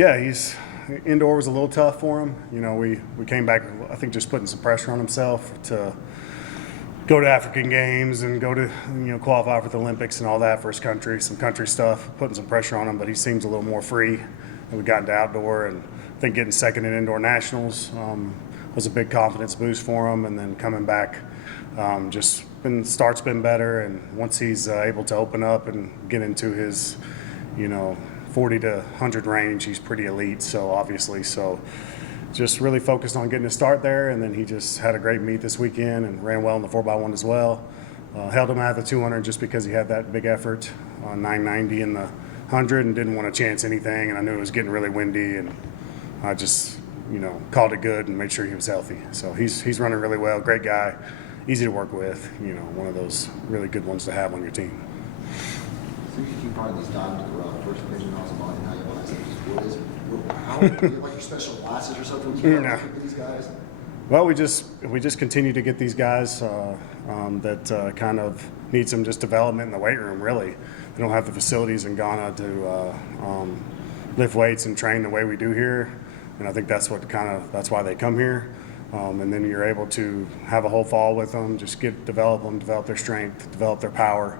Yeah, indoor was a little tough for him. You know, we came back, I think, just putting some pressure on himself to go to African games and go to, qualify for the Olympics and all that for his country, some country stuff, putting some pressure on him, but he seems a little more free. And we got into outdoor, and I think getting second in indoor nationals was a big confidence boost for him. And then coming back, start's been better, and once he's able to open up and get into his, 40 to 100 range, he's pretty elite. So just really focused on getting a start there, and then he just had a great meet this weekend and ran well in the 4x1 as well. Held him at the 200 just because he had that big effort on 990 in the 100 and didn't want to chance anything, and I knew it was getting really windy, and I just called it good and made sure he was healthy. So he's running really well, great guy, easy to work with, one of those really good ones to have on your team. So you keep part of these dive into the rough, first vision, also about how you realize how do you like your special glasses or something? Do you for these guys? Well, we just continue to get these guys that kind of need some just development in the weight room. Really, they don't have the facilities in Ghana to lift weights and train the way we do here, and I think that's why they come here. And then you're able to have a whole fall with them, just develop their strength, develop their power.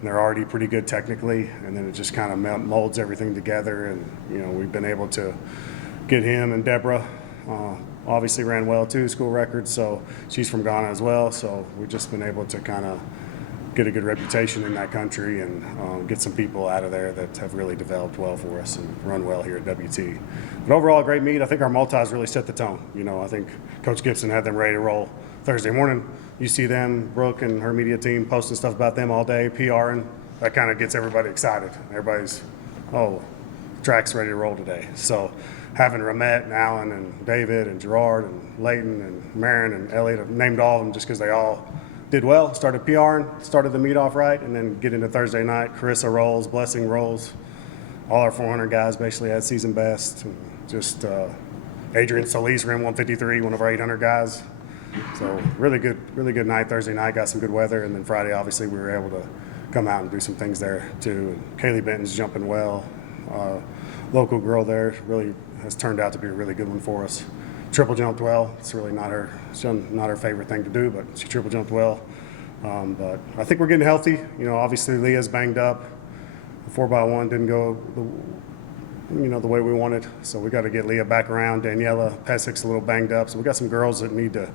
And they're already pretty good technically, and then it just kind of molds everything together. And we've been able to get him and Deborah. Obviously ran well too, school record, so she's from Ghana as well. So we've just been able to kind of get a good reputation in that country and get some people out of there that have really developed well for us and run well here at WT. But overall, a great meet. I think our multis really set the tone. I think Coach Gibson had them ready to roll Thursday morning. You see them, Brooke and her media team, posting stuff about them all day, PRing. That kind of gets everybody excited. Everybody's, track's ready to roll today. So having Ramette and Alan and David and Gerard and Leighton and Marin and Elliot, I've named all of them just because they all did well, started PRing, started the meet off right, and then get into Thursday night. Carissa rolls, Blessing rolls. All our 400 guys basically had season best. And just Adrian Solis ran 153, one of our 800 guys. So really good night Thursday night. Got some good weather, and then Friday obviously we were able to come out and do some things there too. And Kaylee Benton's jumping well. Local girl there really has turned out to be a really good one for us. Triple jumped well. It's really not her favorite thing to do, but she triple jumped well. But I think we're getting healthy. Obviously Leah's banged up. The 4x1 didn't go the way we wanted, so we got to get Leah back around. Daniela Pesik's a little banged up, so we got some girls that need to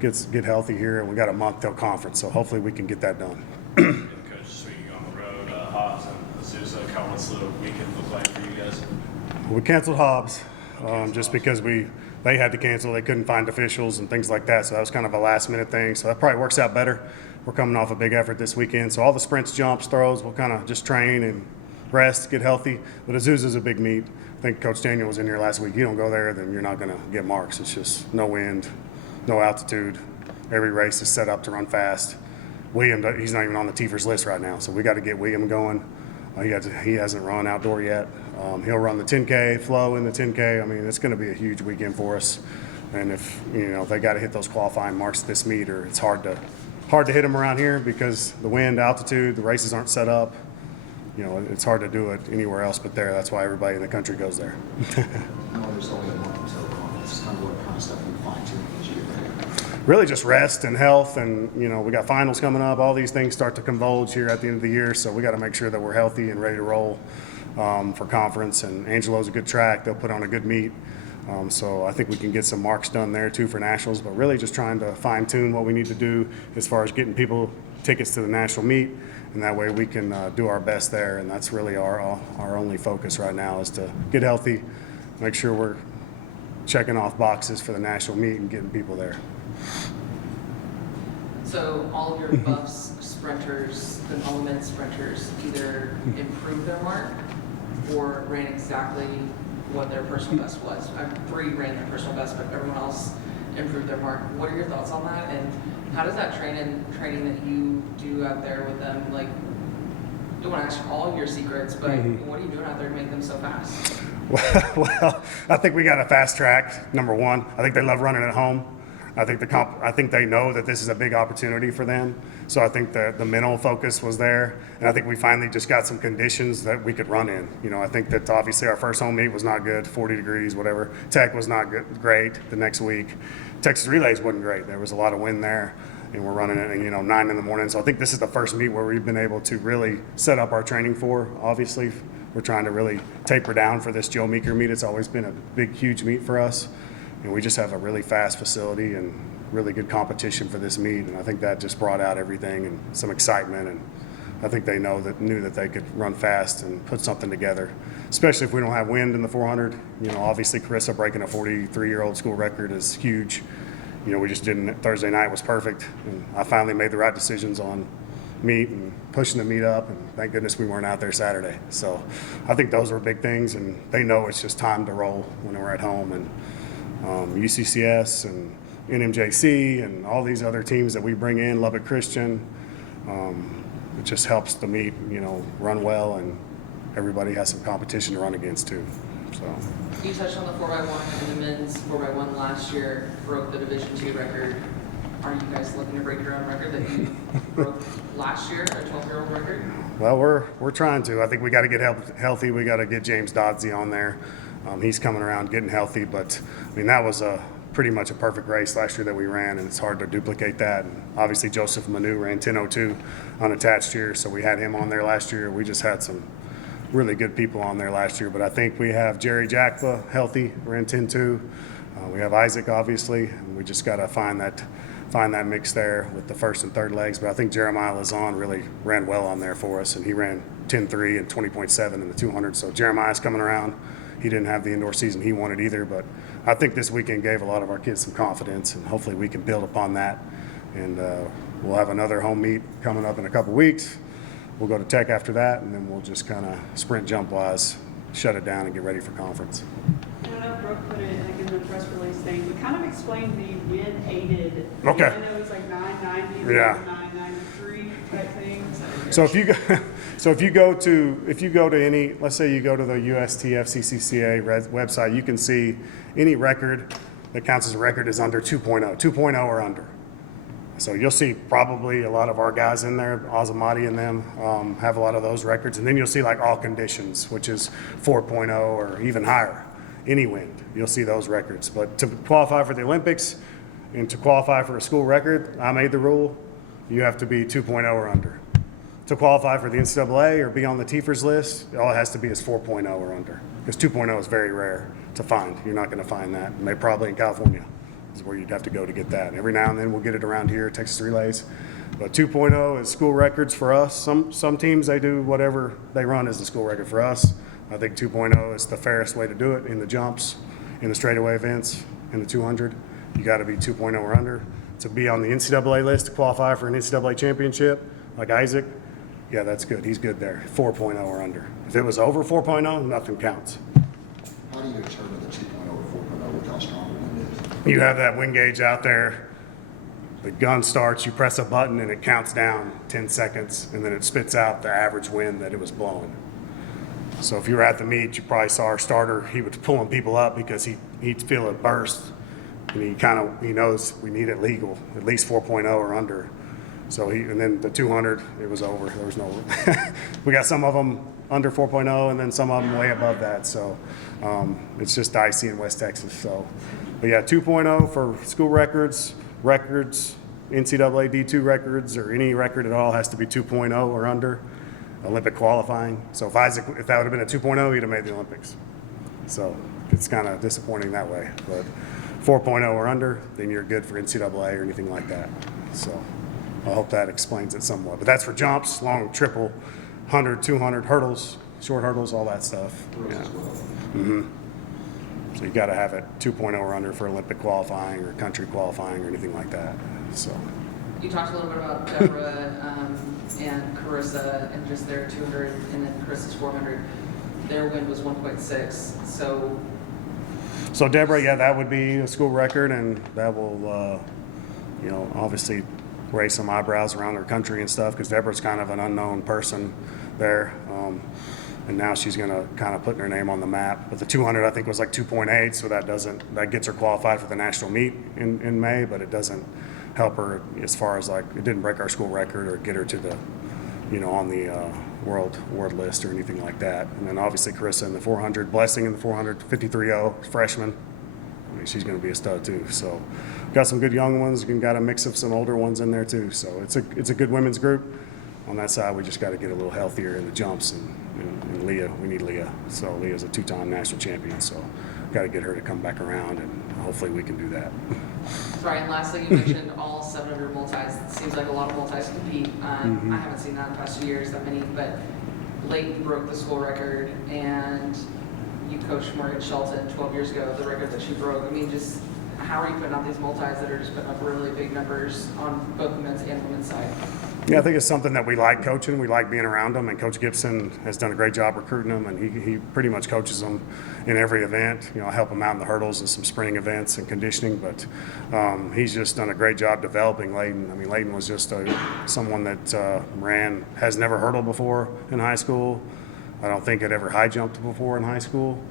get healthy here, and we got a month till conference, so hopefully we can get that done. Coach, this week on the road, Hobbs and Azusa, what's the weekend look like for you guys? We canceled Hobbs just because they had to cancel. They couldn't find officials and things like that, so that was kind of a last-minute thing. So that probably works out better. We're coming off a big effort this weekend, so all the sprints, jumps, throws, we'll kind of just train and rest, get healthy. But Azusa's a big meet. I think Coach Daniel was in here last week. You don't go there, then you're not going to get marks. It's just no wind, no altitude. Every race is set up to run fast. William, he's not even on the Tefers list right now, so we got to get William going. He hasn't run outdoor yet. He'll run the 10K, Flo in the 10K. I mean, it's going to be a huge weekend for us. And if they got to hit those qualifying marks this meet, or it's hard to hit them around here because the wind, altitude, the races aren't set up. It's hard to do it anywhere else but there. That's why everybody in the country goes there. There's only a month until conference. What kind of stuff you fine-tune as you get ready? Really just rest and health, and we got finals coming up. All these things start to converge here at the end of the year, so we got to make sure that we're healthy and ready to roll for conference. And Angelo's a good track. They'll put on a good meet. So I think we can get some marks done there too for nationals, but really just trying to fine-tune what we need to do as far as getting people tickets to the national meet, and that way we can do our best there. And that's really our only focus right now, is to get healthy, make sure we're checking off boxes for the national meet and getting people there. So all of your buffs sprinters, the element sprinters, either improved their mark or ran exactly what their personal best was. 3 ran their personal best, but everyone else improved their mark. What are your thoughts on that? And how does that training that you do out there with them, don't want to ask all of your secrets, but what are you doing out there to make them so fast? Well, I think we got a fast track, number one. I think they love running at home. I think they know that this is a big opportunity for them. So I think the mental focus was there, and I think we finally just got some conditions that we could run in. You know, I think that obviously our first home meet was not good, 40 degrees, whatever. Tech was not good, great the next week. Texas Relays wasn't great. There was a lot of wind there, and we're running it at 9 in the morning. So I think this is the first meet where we've been able to really set up our training for. Obviously, we're trying to really taper down for this Jo Meaker meet. It's always been a big, huge meet for us. And we just have a really fast facility and really good competition for this meet. And I think that just brought out everything and some excitement. And I think they knew that they could run fast and put something together, especially if we don't have wind in the 400. You know, obviously Carissa breaking a 43-year-old school record is huge. You know, we just didn't, Thursday night was perfect. And I finally made the right decisions on meet and pushing the meet up, and thank goodness we weren't out there Saturday. So I think those were big things, and they know it's just time to roll when we're at home. And UCCS and NMJC and all these other teams that we bring in, Lubbock Christian, it just helps the meet, run well, and everybody has some competition to run against too. So You touched on the 4x1 and the men's 4x1 last year broke the Division II record. Are you guys looking to break your own record that you broke last year, a 12-year-old record? Well, we're trying to. I think we got to get healthy. We got to get James Dodsey on there. He's coming around getting healthy, but I mean that was pretty much a perfect race last year that we ran, and it's hard to duplicate that. And obviously Joseph Manu ran 10:02 unattached here, so we had him on there last year. We just had some really good people on there last year, but I think we have Jerry Jackba healthy, ran 10:2. We have Isaac obviously, and we just got to find that mix there with the first and third legs. But I think Jeremiah Lazon really ran well on there for us, and he ran 10:3 and 20.7 in the 200. So Jeremiah's coming around. He didn't have the indoor season he wanted either, but I think this weekend gave a lot of our kids some confidence, and hopefully we can build upon that. And we'll have another home meet coming up in a couple weeks. We'll go to Tech after that, and then we'll just kind of sprint jump-wise, shut it down and get ready for conference. I don't know if Brooke put it like in the press release thing, but kind of explain the wind-aided. Okay. I know it's like 990 Yeah. or 993 type things. So if you go to any, let's say you go to the USTF CCCA website, you can see any record that counts as a record is under 2.0 or under. So you'll see probably a lot of our guys in there, Azamati and them, have a lot of those records. And then you'll see like all conditions, which is 4.0 or even higher, any wind. You'll see those records. But to qualify for the Olympics and to qualify for a school record, I made the rule, you have to be 2.0 or under. To qualify for the NCAA or be on the TFERS list, all it has to be is 4.0 or under. Because 2.0 is very rare to find. You're not going to find that. And probably in California is where you'd have to go to get that. And every now and then we'll get it around here, Texas Relays. But 2.0 is school records for us. Some teams, they do whatever they run as the school record. For us, I think 2.0 is the fairest way to do it in the jumps, in the straightaway events, in the 200. You got to be 2.0 or under. To be on the NCAA list to qualify for an NCAA championship, like Isaac, yeah, that's good. He's good there. 4.0 or under. If it was over 4.0, nothing counts. How do you determine the 2.0 or 4.0 with how strong the wind is? You have that wind gauge out there. The gun starts, you press a button, and it counts down 10 seconds, and then it spits out the average wind that it was blowing. So if you were at the meet, you probably saw our starter. He was pulling people up because he'd feel it burst, and he knows we need it legal, at least 4.0 or under. So and then the 200, it was over. There was no, we got some of them under 4.0 and then some of them way above that. So it's just dicey in West Texas. So, but yeah, 2.0 for school records, NCAA D2 records, or any record at all has to be 2.0 or under. Olympic qualifying. So if that would have been a 2.0, he'd have made the Olympics. So it's kind of disappointing that way. But 4.0 or under, then you're good for NCAA or anything like that. So I hope that explains it somewhat. But that's for jumps, long, triple, 100, 200, hurdles, short hurdles, all that stuff. Yeah. So you got to have it 2.0 or under for Olympic qualifying or country qualifying or anything like that. So You talked a little bit about Deborah and Carissa and just their 200 and then Carissa's 400. Their wind was 1.6. So Deborah, yeah, that would be a school record, and that will, obviously raise some eyebrows around her country and stuff because Deborah's kind of an unknown person there. and now she's going to kind of putting her name on the map. But the 200, I think, was like 2.8, so that gets her qualified for the national meet in May, but it doesn't help her as far as like it didn't break our school record or get her to the, on the world list or anything like that. And then obviously Carissa in the 400, Blessing in the 400, 53.0 freshman. I mean, she's going to be a stud too. So got some good young ones. You got a mix of some older ones in there too. So it's a good women's group. On that side, we just got to get a little healthier in the jumps, and Leah, we need Leah. So Leah's a 2-time national champion, so got to get her to come back around, and hopefully we can do that. Brian, lastly, you mentioned all 700 multis. It seems like a lot of multis compete. I haven't seen that in the past 2 years, that many, but Leighton broke the school record, and you coached Morgan Shelton 12 years ago, the record that she broke. I mean, just how are you putting out these multis that are just putting up really big numbers on both the men's and women's side? Yeah, I think it's something that we like coaching. We like being around them, and Coach Gibson has done a great job recruiting them, and he pretty much coaches them in every event. I help them out in the hurdles and some spring events and conditioning, but he's just done a great job developing Leighton. I mean, Leighton was just someone that has never hurdled before in high school. I don't think had ever high jumped before in high school,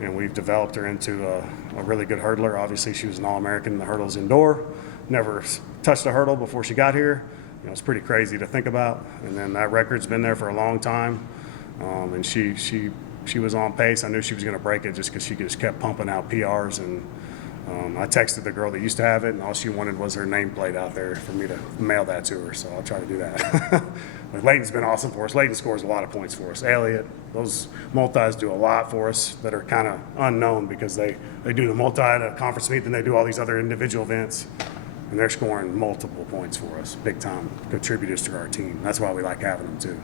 and we've developed her into a really good hurdler. Obviously, she was an All-American in the hurdles indoor, never touched a hurdle before she got here. It's pretty crazy to think about, and then that record's been there for a long time, and she was on pace. I knew she was going to break it just because she just kept pumping out PRs, and I texted the girl that used to have it, and all she wanted was her nameplate out there for me to mail that to her, so I'll try to do that. But Leighton's been awesome for us. Leighton scores a lot of points for us. Elliott, those multis do a lot for us that are kind of unknown because they do the multi at a conference meet, then they do all these other individual events. And they're scoring multiple points for us, big time contributors to our team. That's why we like having them too.